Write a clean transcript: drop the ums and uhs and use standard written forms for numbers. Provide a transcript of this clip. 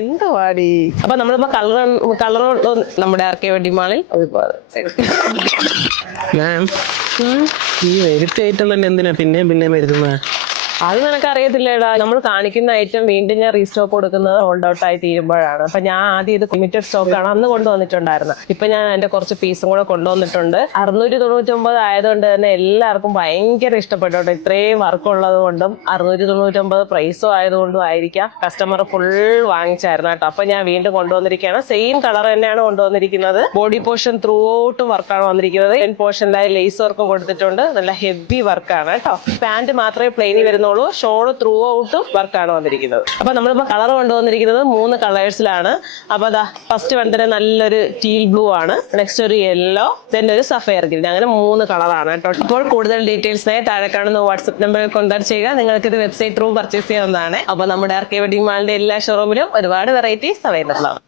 എന്തുവാടി അപ്പൊ നമ്മളിപ്പോ കളർ നമ്മുടെ ആർക്കെ വെഡിങ് മാളിൽ മാം ഈ വെരുത്തി ഐറ്റം തന്നെ എന്തിനാ പിന്നെയും വരുത്തുന്നത്? അത് നിനക്ക് അറിയത്തില്ലേടാ, നമ്മൾ കാണിക്കുന്ന ഐറ്റം വീണ്ടും ഞാൻ റീസ്റ്റോക്ക് കൊടുക്കുന്നത് ഹോൾഡ് ഔട്ട് ആയി തീരുമ്പോഴാണ്. അപ്പൊ ഞാൻ ആദ്യം ഇത് ലിമിറ്റഡ് സ്റ്റോക്ക് ആണ് അന്ന് കൊണ്ടുവന്നിട്ടുണ്ടായിരുന്നത്. ഇപ്പൊ ഞാൻ അതിന്റെ കുറച്ച് പീസും കൂടെ കൊണ്ടുവന്നിട്ടുണ്ട്. 699 ആയതുകൊണ്ട് തന്നെ എല്ലാവർക്കും ഭയങ്കര ഇഷ്ടപ്പെട്ടോട്ടെ. ഇത്രയും വർക്ക് ഉള്ളത് കൊണ്ടും 699 പ്രൈസും ആയതുകൊണ്ടും ആയിരിക്കാം കസ്റ്റമർ ഫുൾ വാങ്ങിച്ചായിരുന്നു കേട്ടോ. അപ്പൊ ഞാൻ വീണ്ടും കൊണ്ടുവന്നിരിക്കുകയാണ്. സെയിം കളർ തന്നെയാണ് കൊണ്ടുവന്നിരിക്കുന്നത്. ബോഡി പോർഷൻ ത്രൂ ഔട്ടും വർക്കാണ് വന്നിരിക്കുന്നത്. എൻ പോർഷനിലായി ലേസ് വർക്കും കൊടുത്തിട്ടുണ്ട്. നല്ല ഹെവി വർക്കാണ് കേട്ടോ. പാന്റ് മാത്രമേ പ്ലെയിനി വരുന്നുള്ളൂ. ഷോള് ത്രൂ ഔട്ടും വർക്കാണ് വന്നിരിക്കുന്നത്. അപ്പൊ നമ്മളിപ്പോ കളർ കൊണ്ടുവന്നിരിക്കുന്നത് 3 കളേഴ്സിലാണ്. അപ്പൊ അതാ ഫസ്റ്റ് വന്നിട്ട് നല്ലൊരു ടീൽ ബ്ലൂ ആണ്, നെക്സ്റ്റ് ഒരു യെല്ലോ, ദെൻ ഒരു സഫയർ ഗ്രീൻ, അങ്ങനെ 3 കളറാണ് കേട്ടോ. അപ്പോൾ കൂടുതൽ ഡീറ്റെയിൽസിനായി താഴെ കാണുന്ന വാട്സ്ആപ്പ് നമ്പറിൽ കോൺടാക്ട് ചെയ്യുക. നിങ്ങൾക്ക് ഇത് വെബ്സൈറ്റ് ത്രൂ പർച്ചേസ് ചെയ്യാവുന്നതാണ്. അപ്പൊ നമ്മുടെ ആർക്കെ വെഡിങ് മാളിന്റെ എല്ലാ ഷോറൂമിലും ഒരുപാട് വെറൈറ്റീസ് അവൈലബിൾ ആണ്.